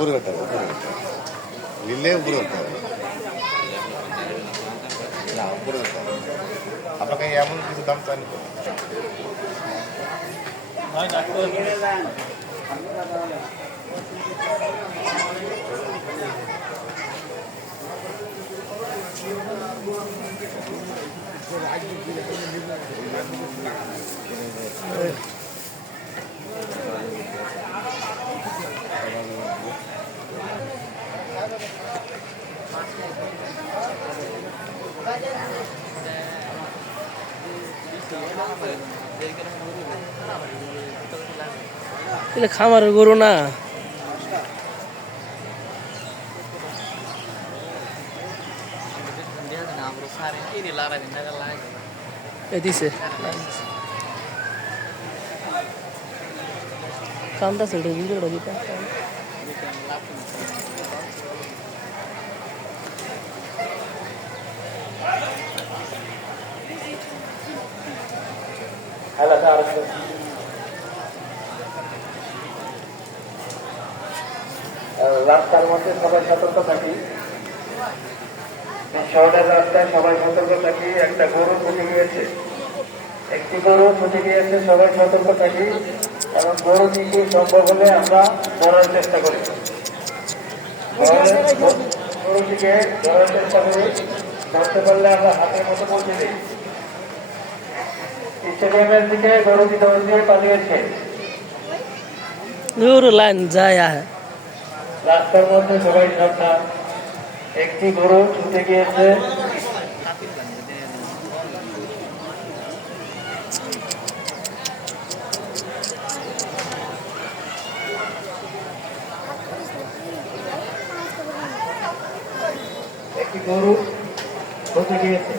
উপরে করতে হবে, নিলে উপরে করতে হবে না, উপরে করতে হবে। আপনাকে এমন কিছু দাম চান খামারের গরু না, দিছে কামটা সেটা দিতে রাস্তার মধ্যে সবাই সতর্ক থাকি, শহরের রাস্তায় সবাই সতর্ক থাকি। একটা গরু ছুটে গিয়েছে, একটি গরু ছুটে গিয়েছে, সবাই সতর্ক থাকি এবং গরুটিকে সম্ভব হলে আমরা ধরার চেষ্টা করি, গরুটিকে ধরার চেষ্টা করি। ধরতে পারলে আমরা হাতের মতো পৌঁছে দিই। স্টেডিয়ামের দিকে গরুটি দৌড় দিয়ে পালিয়েছে, লাইন যায়। রাস্তার মধ্যে সবাই সাবধান, একটি গরু ছুটে গিয়েছে। একটি গরু ছুটে গিয়েছে,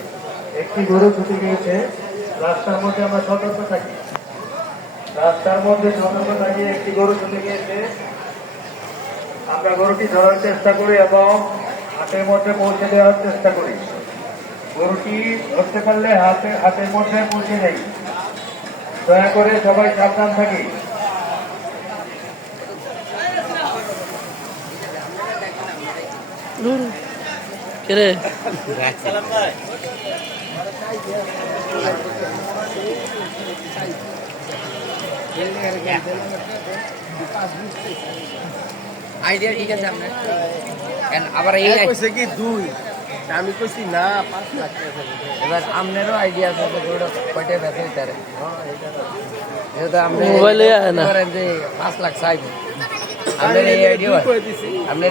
একটি গরু ছুটে গিয়েছে। রাস্তার মধ্যে আমরা সতর্ক থাকি, রাস্তার মধ্যে সতর্ক থাকি। একটি গরু ছুটে গিয়েছে, আমরা গরুটি ধরার চেষ্টা করি এবং হাতের মধ্যে পৌঁছে দেওয়ার চেষ্টা করি। গরুটি ধরতে পারলে হাতের মধ্যে পৌঁছে দেই। দয়া করে সবাই সাবধান থাকি। আইডিয়া ঠিক আছে আপনার, আবার এই কইছে কি 2, আমি কইছি না 5 লাখ টাকা। এবার আপনারও আইডিয়া আছে কয়টা বেচে তারে, এটা আপনি মোবাইলে না 5 লাখ চাইবেন। আপনার এই আইডিয়া, আপনার